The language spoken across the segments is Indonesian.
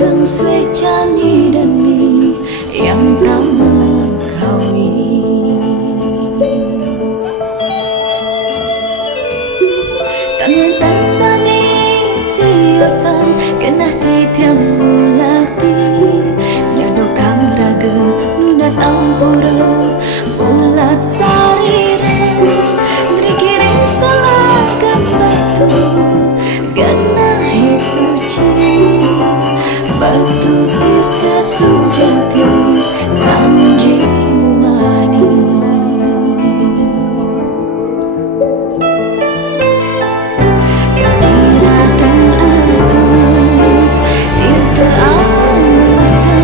Ageng swecani dani yang pramekawi. Tanwen tansani siosan kenah titiang mulati nyado kang raga nunas ampura mulat sarire drikiring salagan batu ganah suci batu tirta sujati sanjiwani. Kesiratan antuk tirta amurta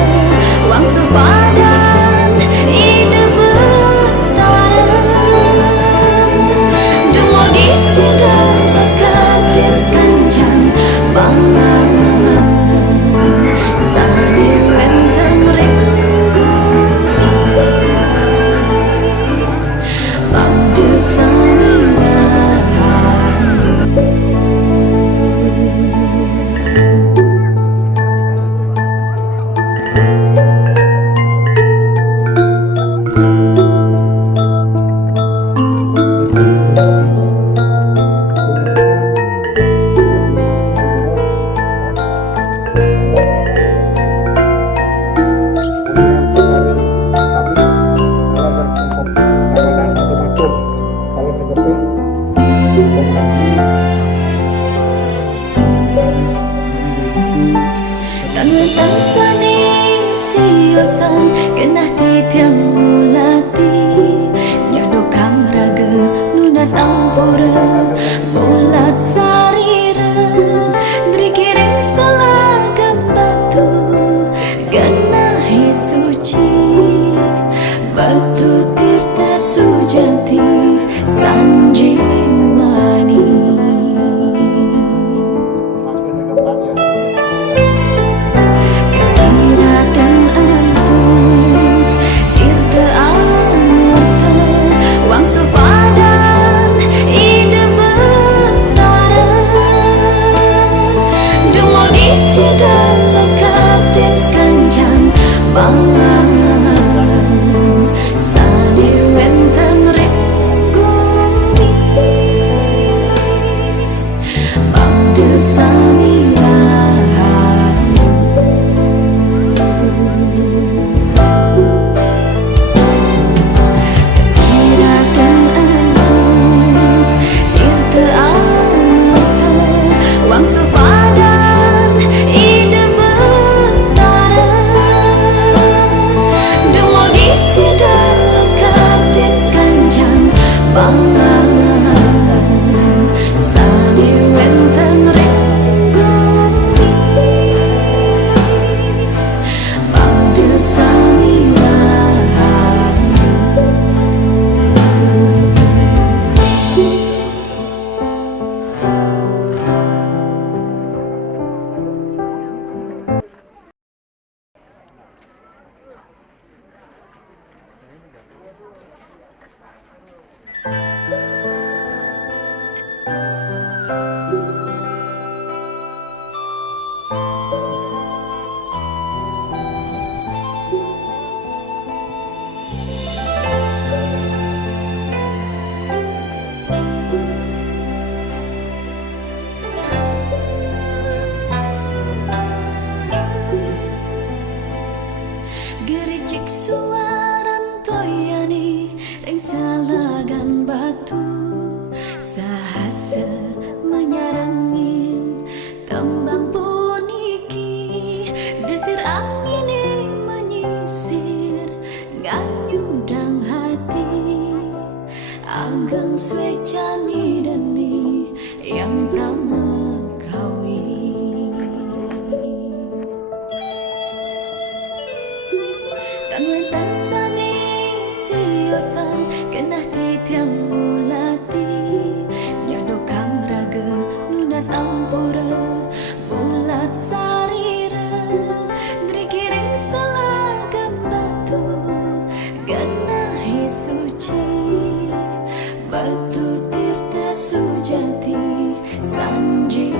wang sepadan ide betara dumogi sidang makatir kancan bang sani wentem ringku bangde tanwen tansani siosan kenah titiang mulati nyado kang raga nunas ampura mulat sarira drikiring salagan batu ganah suci batu tirta sujanti sanjiwani. Sidang mekatin kancan bang sani wentem ringku bangde samirahayu. Kesiratan antuk tirta amurta wang sepadan ide betara dumogi sidang mekatin kancan bang sani wentem ringku bangde samirahayu. Gericik suaran toyani ring salagan batu sahasa menyarangin tembang puniki desir angin yang menyisir nganyudang hati ageng swecani dani yang pramekawi. Tanwen tansani siosan kenah titiang mulati nyado kang raga nunas ampura mulat sarira drikiring salagan batu ganah suci batu tirta sujati sanjiwani.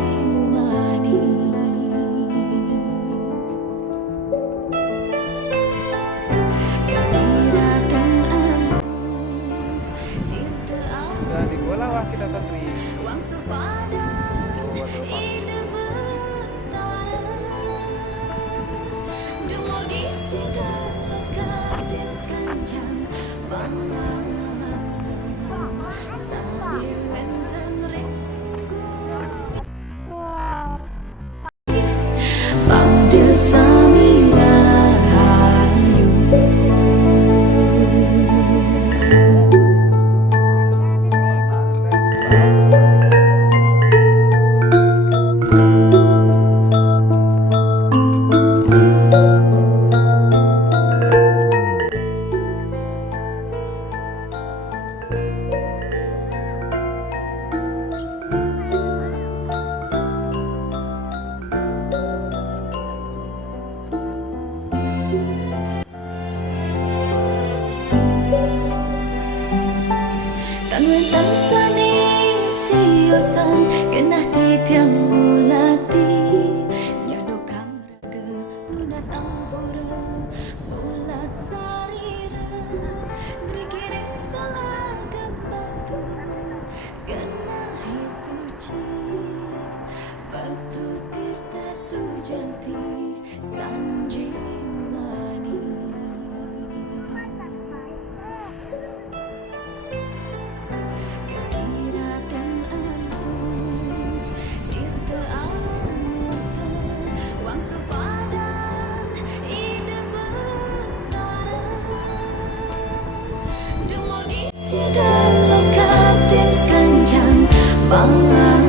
Dan di bola wah kita tentri. Wang sepadan ide betara Dumogi sidang mekatin sekanjang Bangang Sari wenten ringku Bangde samira hayu Kan wen tan saning siosan kenah ti tiang mulati nyodo kang raga lunas ampura mulat sarira drikiring salagam batu kenah suci batu tirta sujanti sanjiwani Siraten antut tirta amurta Wang sepadan ide betara Dumogi sidang mekatin sekanjang Bangang